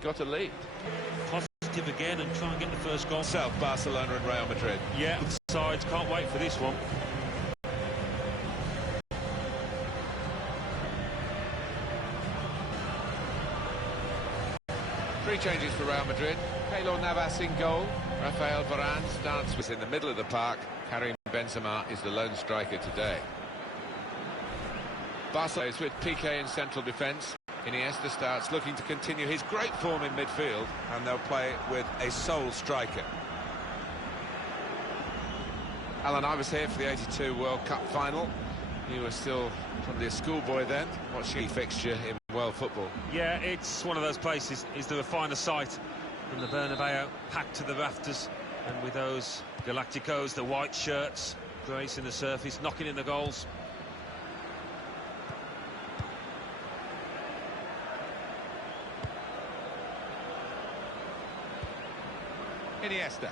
got a lead. Positive again and try and get the first goal. South Barcelona and Real Madrid. Yeah, both sides can't wait for this one. Three changes for Real Madrid. Keylor Navas in goal. Rafael Varane starts with in the middle of the park. Karim Benzema is the lone striker today. Barcelona is with Piqué in central defence. Iniesta starts looking to continue his great form in midfield, and they'll play with a sole striker. Alan, I was here for the '82 World Cup final. You were still probably a schoolboy then, watching a fixture in world football. Yeah, it's one of those places. Is there a finer sight than the Bernabeu, packed to the rafters, and with those Galacticos, the white shirts, gracing the surface, knocking in the goals. Iniesta.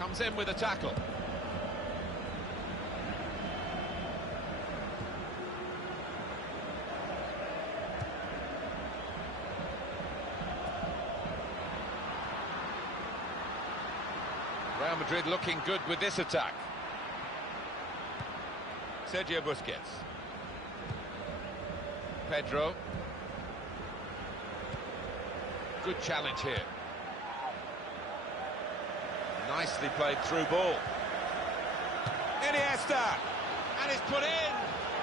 Comes in with a tackle. Real Madrid looking good with this attack. Sergio Busquets. Pedro. Good challenge here. Nicely played through ball. Iniesta! And it's put in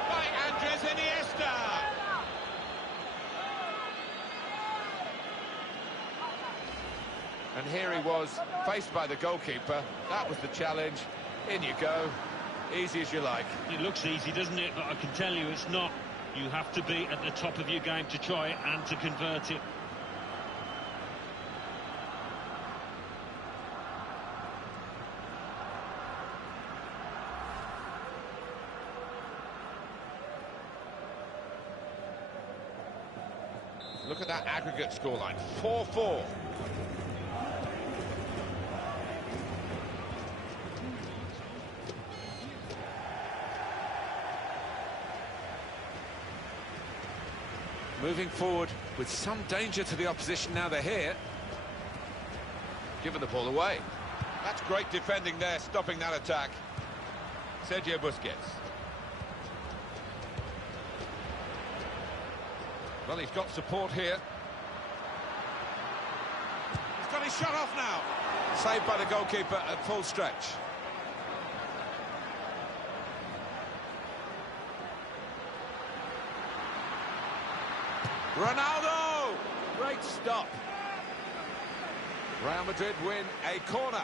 by Andres Iniesta! And here he was, faced by the goalkeeper. That was the challenge. In you go. Easy as you like. It looks easy, doesn't it? But I can tell you it's not. You have to be at the top of your game to try it and to convert it. Look at that aggregate scoreline, 4-4. Moving forward with some danger to the opposition now they're here. Giving the ball away. That's great defending there, stopping that attack. Sergio Busquets. Well, he's got support here. He's got his shot off now. Saved by the goalkeeper at full stretch. Ronaldo! Great stop. Real Madrid win a corner.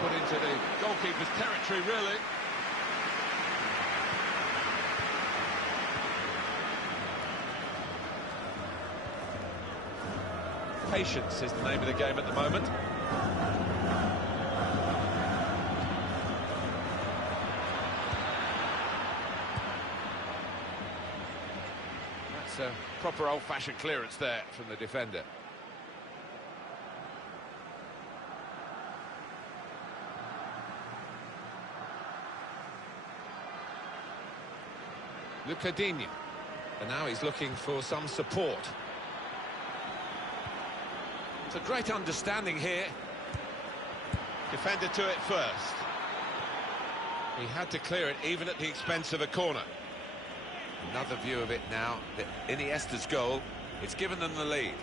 Put into the goalkeeper's territory, really. Patience is the name of the game at the moment. That's a proper old-fashioned clearance there from the defender. Lucadinho, and now he's looking for some support. It's a great understanding here. Defender to it first. He had to clear it even at the expense of a corner. Another view of it now. Iniesta's goal. It's given them the lead.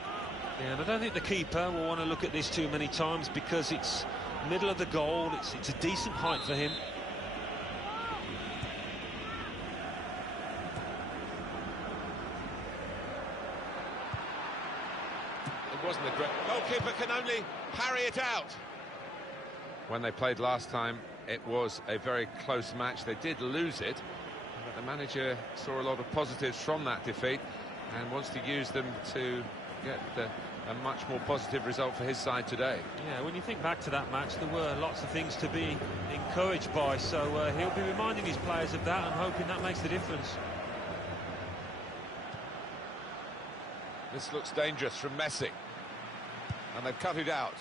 Yeah, and I don't think the keeper will want to look at this too many times because it's middle of the goal. It's a decent height for him. Wasn't a great goalkeeper, can only parry it out. When they played last time, it was a very close match. They did lose it, but the manager saw a lot of positives from that defeat and wants to use them to get a much more positive result for his side today. Yeah, when you think back to that match, there were lots of things to be encouraged by, so he'll be reminding his players of that and hoping that makes the difference. This looks dangerous from Messi. And they've cut it out.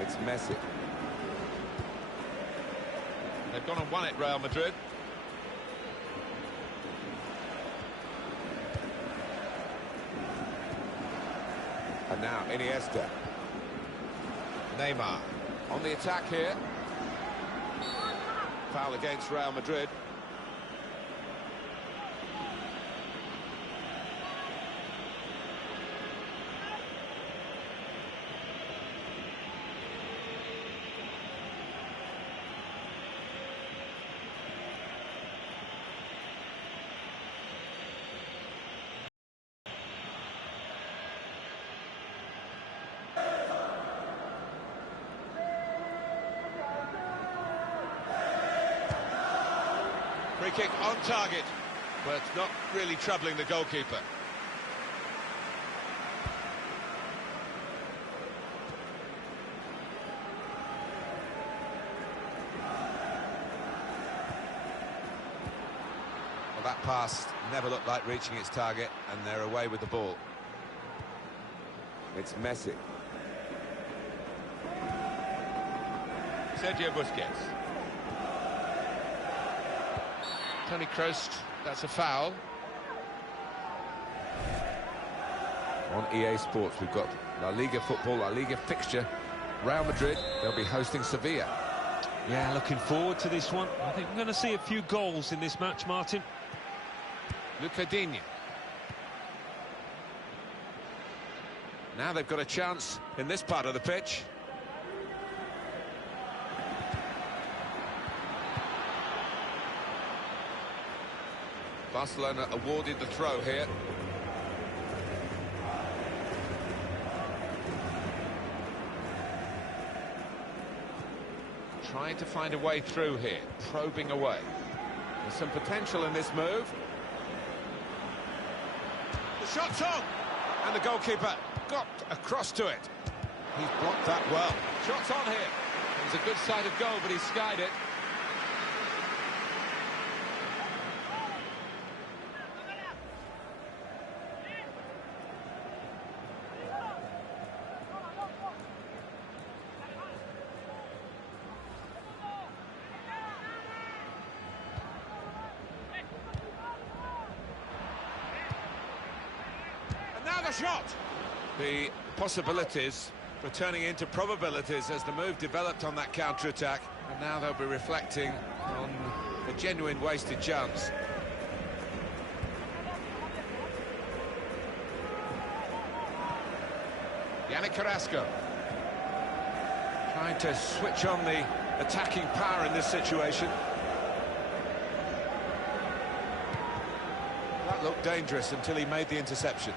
It's Messi. They've gone and won it, Real Madrid. And now Iniesta. Neymar on the attack here. Foul against Real Madrid. Free kick on target, but not really troubling the goalkeeper. Well, that pass never looked like reaching its target, and they're away with the ball. It's Messi. Sergio Busquets. Toni Kroos, that's a foul. On EA Sports, we've got La Liga football, La Liga fixture. Real Madrid, they'll be hosting Sevilla. Yeah, looking forward to this one. I think we're going to see a few goals in this match, Martin. Luca Digne. Now they've got a chance in this part of the pitch. Barcelona awarded the throw here. Trying to find a way through here, probing away. There's some potential in this move. The shot's on! And the goalkeeper got across to it. He's blocked that well. Shot's on here. It was a good side of goal, but he skied it. Shot. The possibilities were turning into probabilities as the move developed on that counter-attack, and now they'll be reflecting on a genuine wasted chance. Yannick Carrasco trying to switch on the attacking power in this situation. That looked dangerous until he made the interception.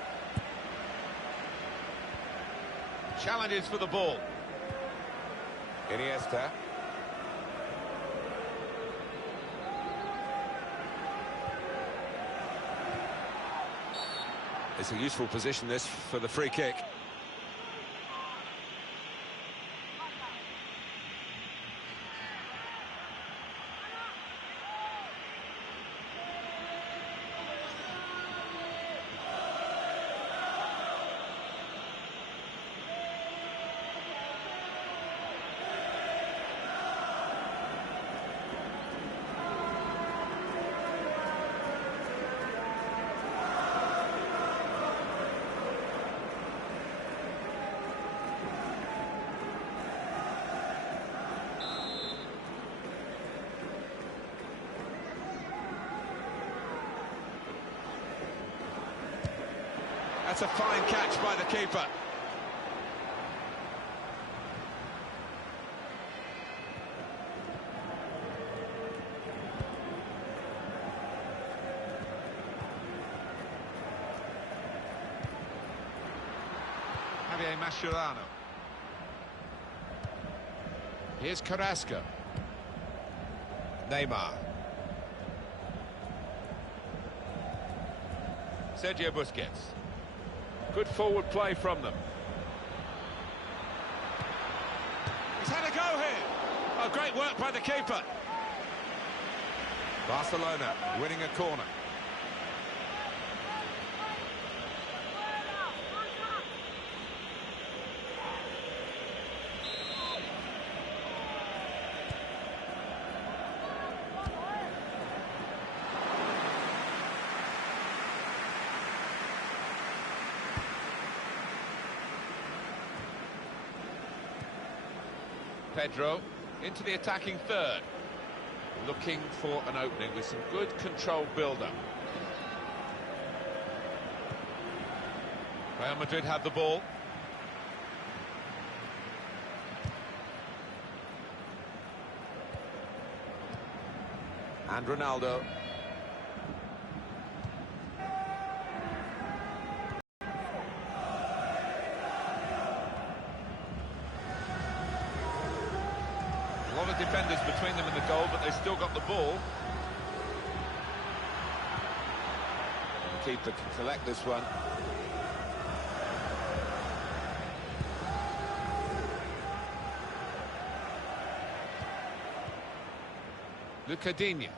Challenges for the ball. Iniesta. It's a useful position, this, for the free kick. That's a fine catch by the keeper. Javier Mascherano. Here's Carrasco. Neymar. Sergio Busquets. Good forward play from them. He's had a go here. Oh, great work by the keeper. Barcelona winning a corner. Pedro into the attacking third. Looking for an opening with some good controlled build-up. Real Madrid have the ball. And Ronaldo. A lot of defenders between them and the goal, but they still got the ball. The keeper can collect this one. Lucadinha.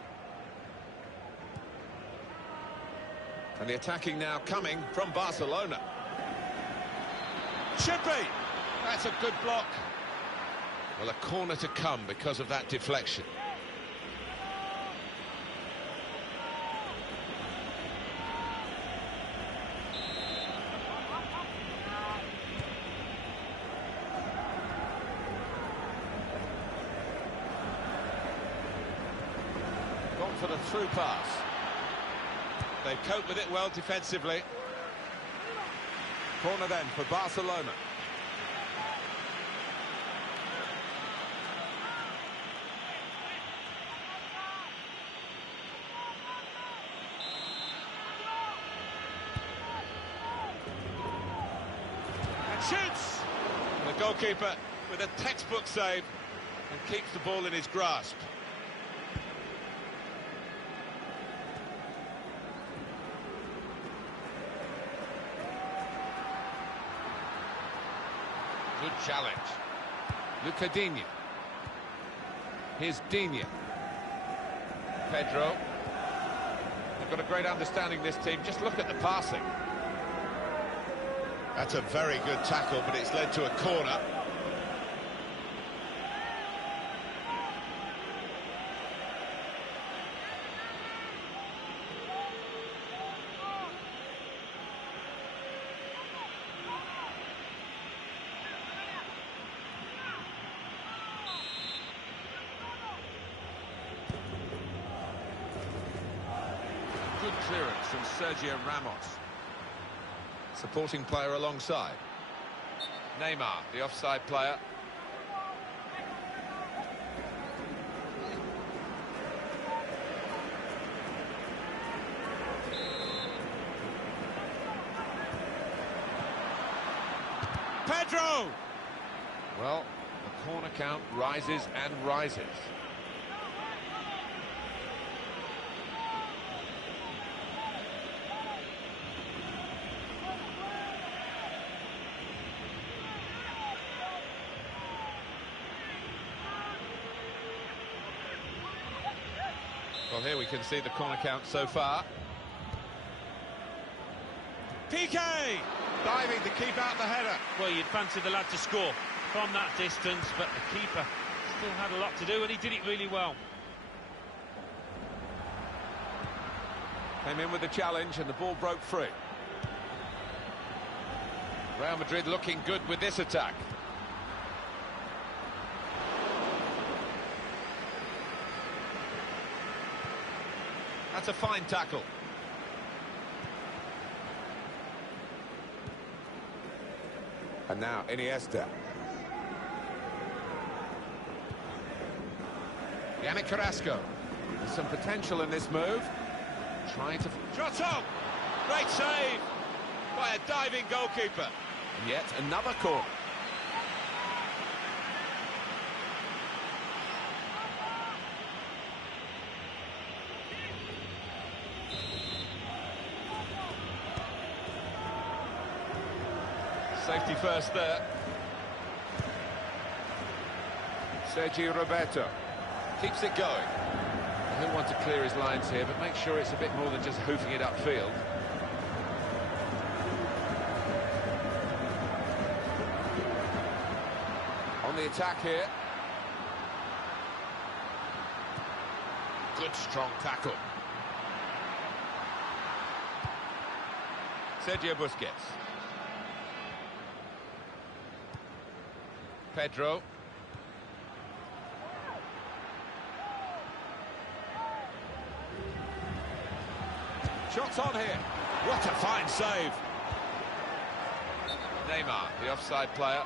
And the attacking now coming from Barcelona. Should be! That's a good block. Well, a corner to come because of that deflection. Gone for the through pass. They cope with it well defensively. Corner then for Barcelona. And shoots! And the goalkeeper with a textbook save and keeps the ball in his grasp. Good challenge. Lucadinha. Here's Digne. Pedro. They've got a great understanding, this team. Just look at the passing. That's a very good tackle, but it's led to a corner. Good clearance from Sergio Ramos. Supporting player alongside. Neymar, the offside player. Pedro! Well, the corner count rises and rises. Well, here we can see the corner count so far. Piqué! Diving to keep out the header. Well, you'd fancy the lad to score from that distance, but the keeper still had a lot to do, and he did it really well. Came in with the challenge, and the ball broke free. Real Madrid looking good with this attack. That's a fine tackle. And now Iniesta. Yannick Carrasco. There's some potential in this move. Trying to... Shot on! Great save by a diving goalkeeper. And yet another corner. Safety first there. Sergio Roberto keeps it going. He'll want to clear his lines here, but make sure it's a bit more than just hoofing it upfield. On the attack here. Good strong tackle. Sergio Busquets. Pedro. Shots on here. What a fine save. Neymar, the offside player.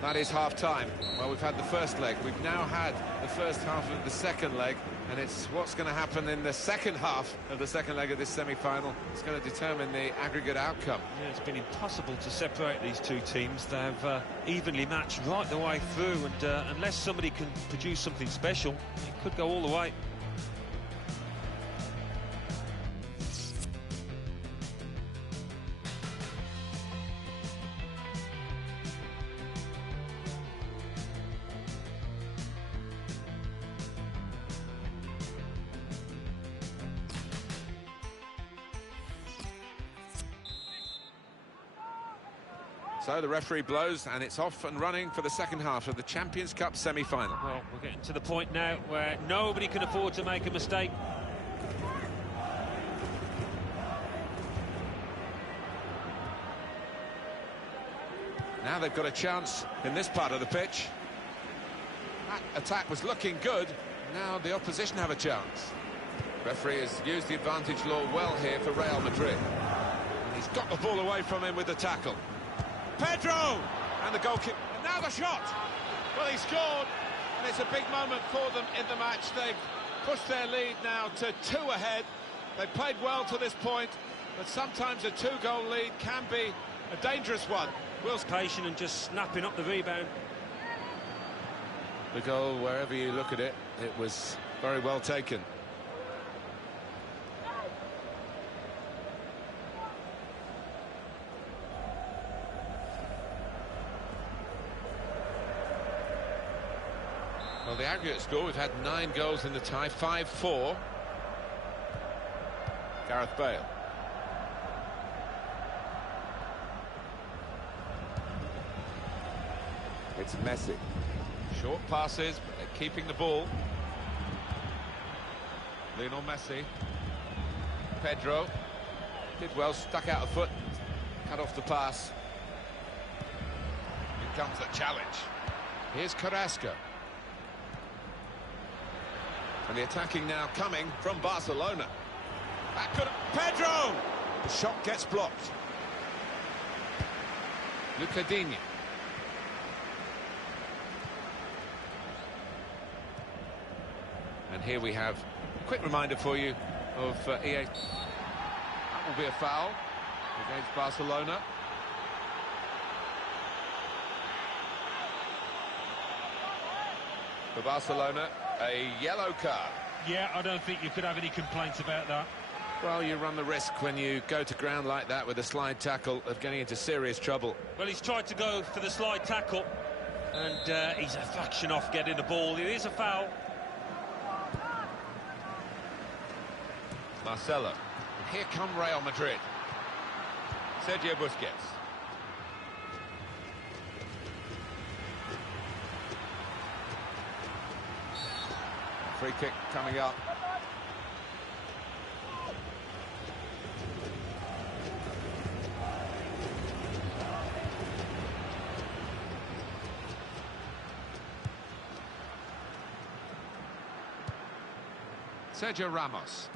That is half-time. Well, we've had the first leg. We've now had the first half of the second leg, and it's what's going to happen in the second half of the second leg of this semi-final. It's going to determine the aggregate outcome. Yeah, it's been impossible to separate these two teams. They've evenly matched right the way through, and unless somebody can produce something special, it could go all the way. So the referee blows, and it's off and running for the second half of the Champions Cup semi-final. Well, we're getting to the point now where nobody can afford to make a mistake. Now they've got a chance in this part of the pitch. That attack was looking good. Now the opposition have a chance. Referee has used the advantage law well here for Real Madrid. And he's got the ball away from him with the tackle. Pedro! And the goal kick. And now the shot! Well, he scored, and it's a big moment for them in the match. They've pushed their lead now to 2 ahead. They've played well to this point, but sometimes a 2-goal lead can be a dangerous one. Will's patient and just snapping up the rebound. The goal, wherever you look at it, it was very well taken. Well, the aggregate score, we've had 9 goals in the tie, 5-4. Gareth Bale. It's Messi. Short passes, but they're keeping the ball. Lionel Messi. Pedro. Did well, stuck out a foot, cut off the pass. Here comes the challenge. Here's Carrasco. And the attacking now coming from Barcelona. That could... Pedro! The shot gets blocked. Lucadinho. And here we have a quick reminder for you of EA. That will be a foul against Barcelona. For Barcelona, a yellow card. Yeah, I don't think you could have any complaints about that. Well, you run the risk when you go to ground like that with a slide tackle of getting into serious trouble. Well, he's tried to go for the slide tackle, and he's a fraction off getting the ball. It is a foul. Marcelo. And here come Real Madrid. Sergio Busquets. Free kick coming up. Sergio Ramos.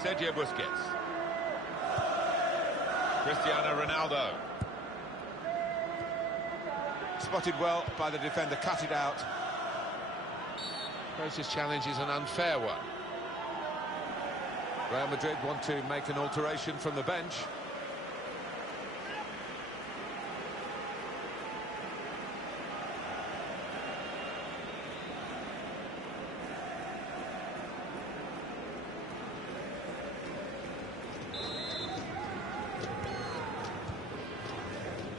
Sergio Busquets. Cristiano Ronaldo. Spotted well by the defender, cut it out. Closest challenge is an unfair one. Real Madrid want to make an alteration from the bench.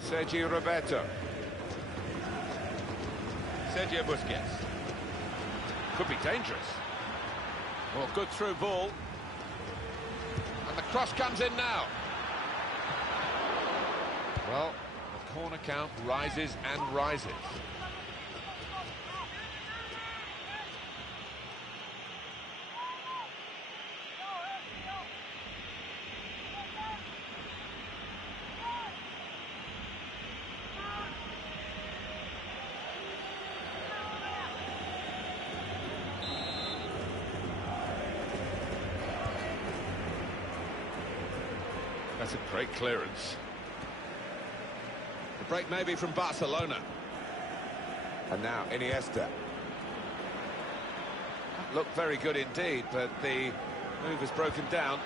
Sergio Roberto. Sergio Busquets. Could be dangerous. Well, good through ball. And the cross comes in now. Well, the corner count rises and rises. That's a great clearance. The break maybe from Barcelona. And now Iniesta. Looked very good indeed, but the move has broken down.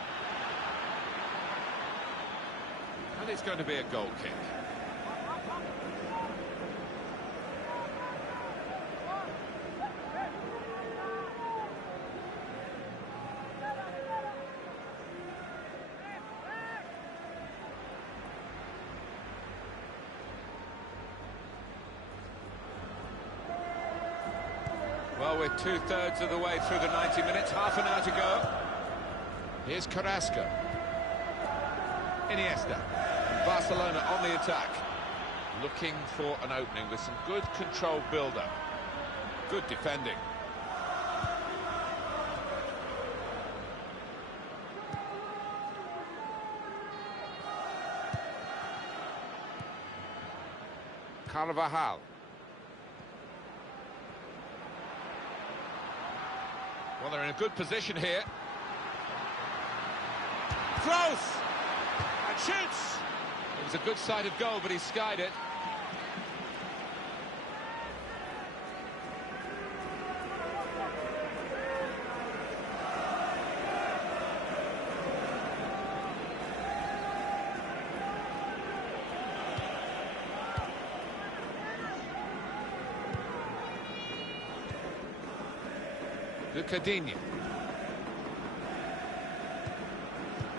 And it's going to be a goal kick. Well, we're two-thirds of the way through the 90 minutes, half an hour to go. Here's Carrasco. Iniesta. And Barcelona on the attack. Looking for an opening with some good controlled build-up. Good defending. Carvajal. Well, they're in a good position here. Close! And shoots! It was a good sight of goal, but he skied it. Cadinho.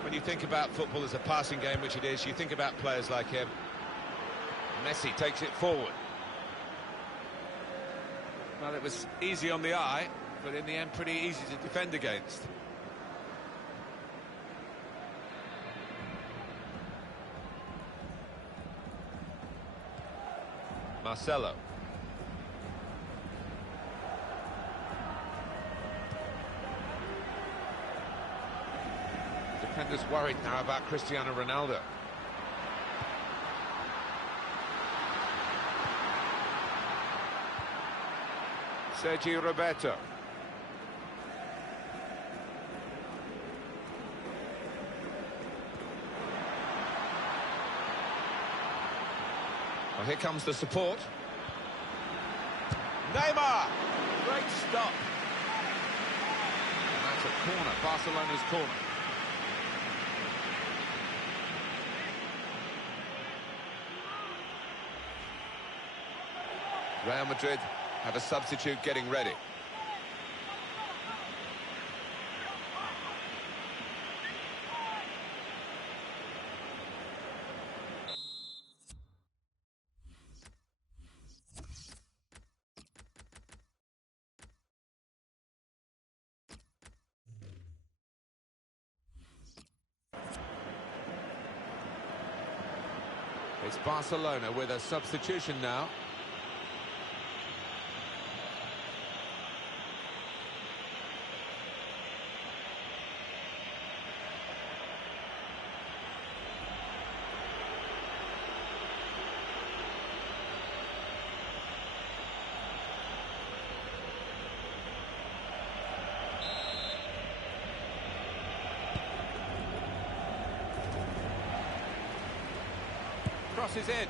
When you think about football as a passing game, which it is, you think about players like him. Messi takes it forward. Well, it was easy on the eye, but in the end pretty easy to defend against. Marcelo. Defenders worried now about Cristiano Ronaldo. Sergio Roberto. Well, here comes the support. Neymar! Great stop. And that's a corner, Barcelona's corner. Real Madrid have a substitute getting ready. It's Barcelona with a substitution now. Crosses in.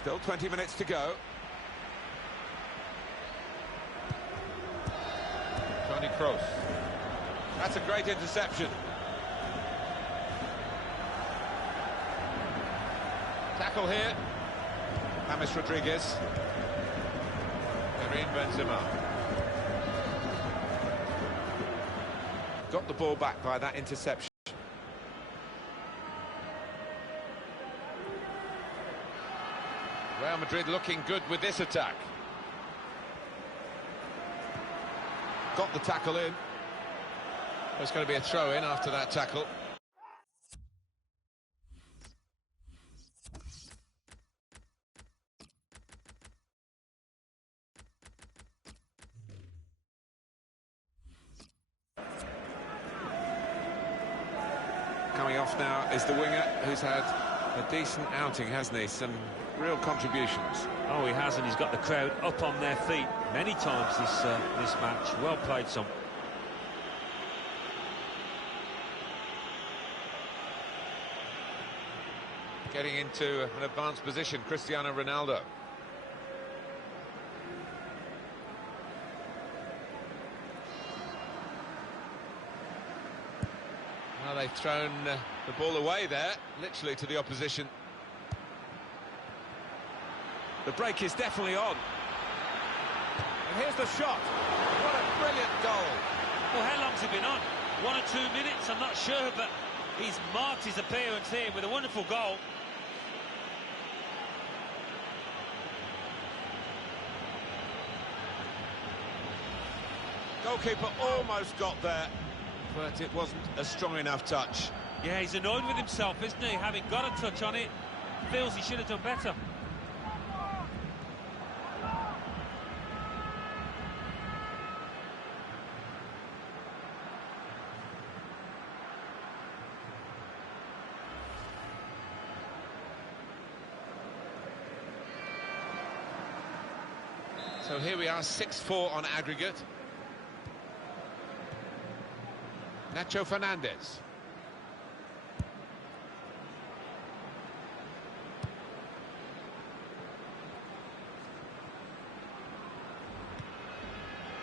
Still 20 minutes to go. Toni Kroos. That's a great interception. Tackle here. James Rodriguez. Karim Benzema. Got the ball back by that interception. Real Madrid looking good with this attack. Got the tackle in. There's going to be a throw-in after that tackle. Coming off now is the winger, who's had a decent outing, hasn't he? Some real contributions. Oh, he has, and he's got the crowd up on their feet many times this match. Well played, son. getting into an advanced position, Cristiano Ronaldo. Well, they've thrown the ball away there, literally to the opposition. The break is definitely on. And here's the shot. What a brilliant goal. Well, how long's he been on? 1 or 2 minutes, I'm not sure, but he's marked his appearance here with a wonderful goal. Goalkeeper almost got there, but it wasn't a strong enough touch. Yeah, he's annoyed with himself, isn't he? Having got a touch on it, feels he should have done better. So here we are, 6-4 on aggregate. Nacho Fernandez.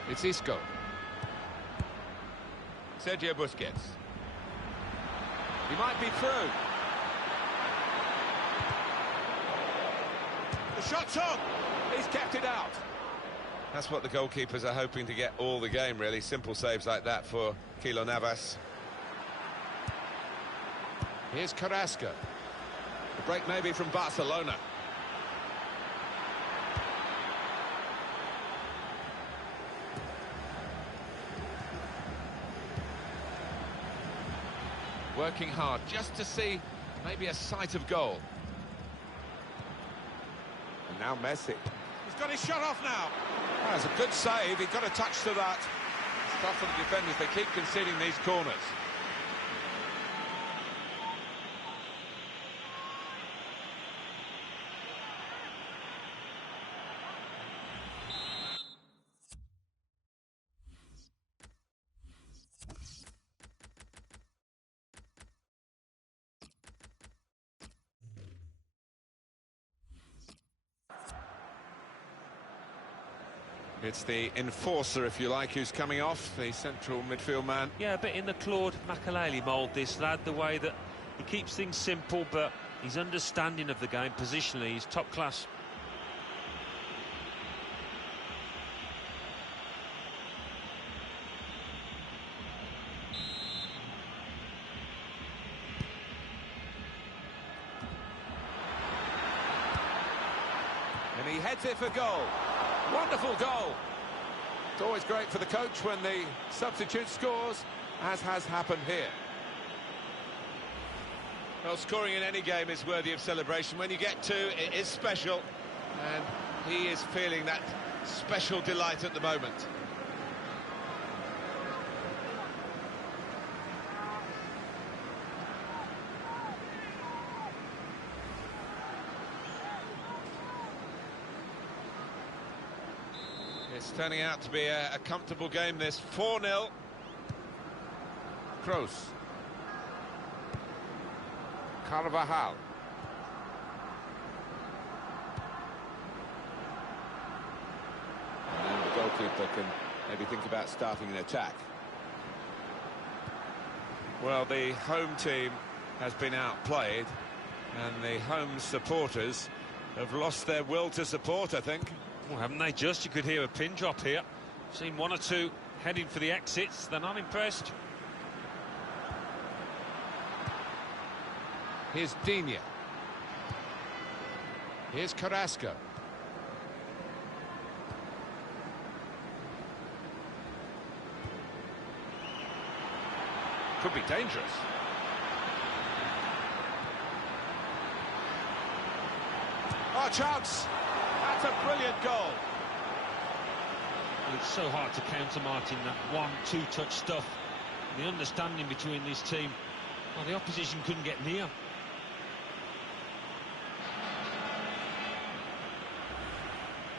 It's Isco. Sergio Busquets. He might be through. The shot's on. He's kept it out. That's what the goalkeepers are hoping to get all the game, really. Simple saves like that for Keylor Navas. Here's Carrasco. The break maybe from Barcelona. Working hard just to see maybe a sight of goal. And now Messi. He's got his shot off now. That's a good save. He got a touch to that. It's tough for the defenders. They keep conceding these corners. It's the enforcer, if you like, who's coming off, the central midfield man. Yeah, a bit in the Claude Makelele mould, this lad, the way that he keeps things simple, but his understanding of the game positionally is top class. And he heads it for goal. Wonderful goal. It's always great for the coach when the substitute scores, as has happened here. Well, scoring in any game is worthy of celebration. When you get two, it is special. And he is feeling that special delight at the moment. It's turning out to be a comfortable game, this. 4-0. Kroos. Carvajal. And the goalkeeper can maybe think about starting an attack. Well, the home team has been outplayed, and the home supporters have lost their will to support, I think. Well, haven't they just? You could hear a pin drop here. Seen one or two heading for the exits. They're not impressed. Here's Digne. Here's Carrasco. Could be dangerous. Oh, chance! That's a brilliant goal. Well, it's so hard to counter, Martin, that 1-2 touch stuff. The understanding between this team. Well, the opposition couldn't get near.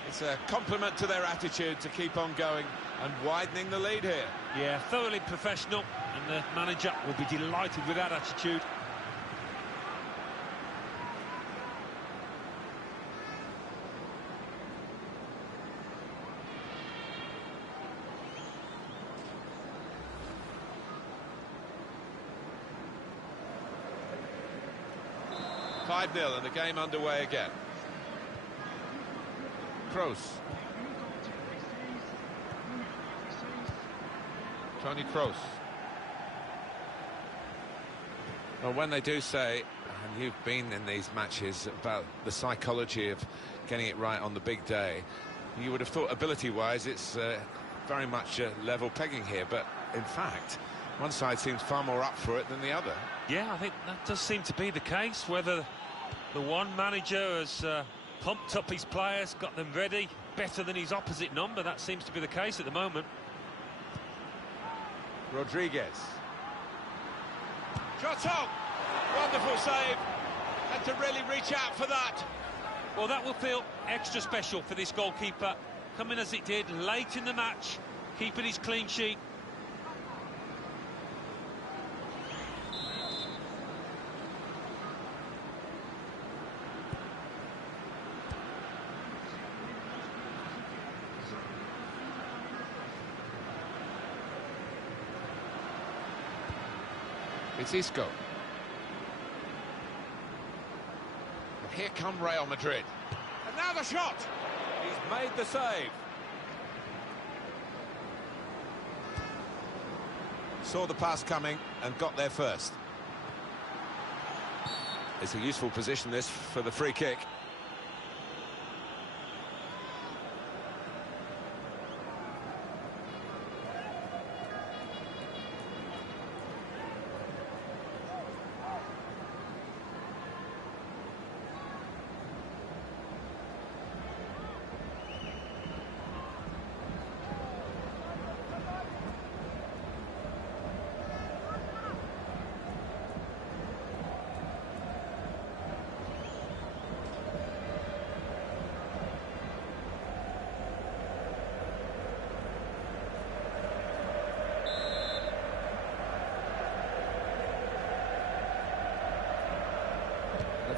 It's a compliment to their attitude to keep on going and widening the lead here. Yeah, thoroughly professional, and the manager will be delighted with that attitude. 5-0 and the game underway again. Kroos. Toni Kroos. Well, when they do say, and you've been in these matches, about the psychology of getting it right on the big day, you would have thought ability-wise it's very much level pegging here, but in fact one side seems far more up for it than the other. Yeah, I think that does seem to be the case. Whether the one manager has pumped up his players, got them ready better than his opposite number, that seems to be the case at the moment. Rodriguez. Shot on! Wonderful save. Had to really reach out for that. Well, that will feel extra special for this goalkeeper, coming as it did late in the match, keeping his clean sheet. It's Isco. Here come Real Madrid. And now the shot! He's made the save. Saw the pass coming and got there first. It's a useful position, this, for the free kick.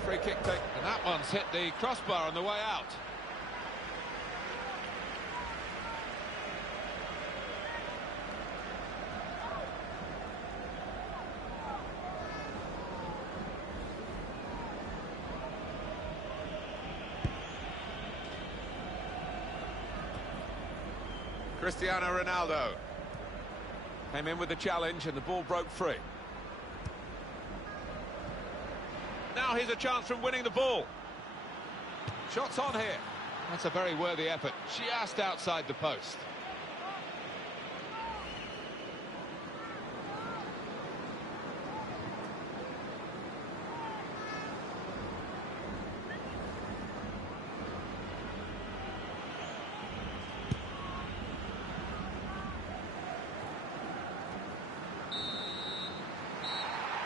Free kick take, and that one's hit the crossbar on the way out. Cristiano Ronaldo came in with the challenge and the ball broke free. Now here's a chance from winning the ball. Shots on here. That's a very worthy effort, just outside the post.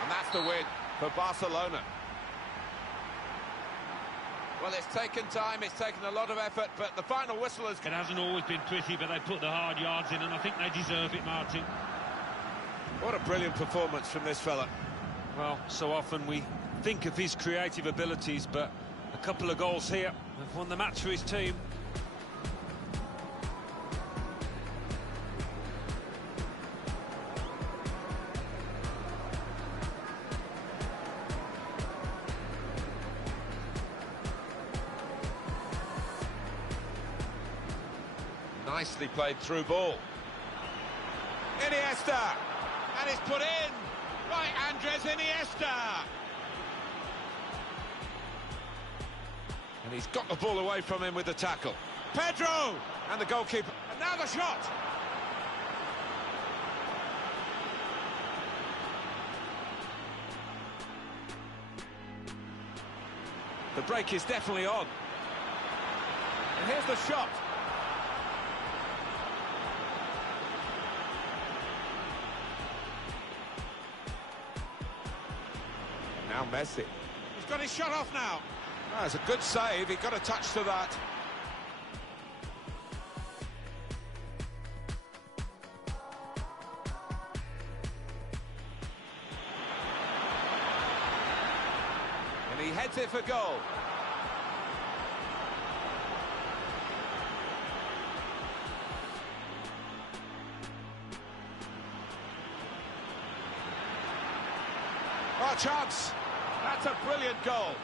And that's the win for Barcelona. Well, it's taken time, it's taken a lot of effort, but the final whistle has... It hasn't always been pretty, but they put the hard yards in, and I think they deserve it, Martin. What a brilliant performance from this fella. Well, so often we think of his creative abilities, but a couple of goals here have won the match for his team. Nicely played through ball. Iniesta, and it's put in by Andres Iniesta. And he's got the ball away from him with the tackle. Pedro, and the goalkeeper, and now the shot. The break is definitely on. And here's the shot. Now Messi. He's got his shot off now. That's a good save. He got a touch to that. And he heads it for goal. Oh, chance. That's a brilliant goal.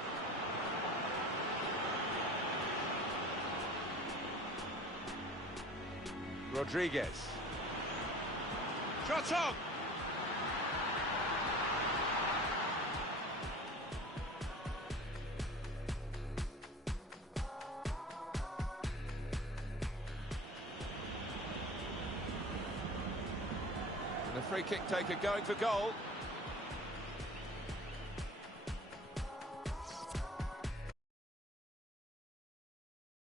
Rodriguez. Shot on! And the free kick taker going for goal.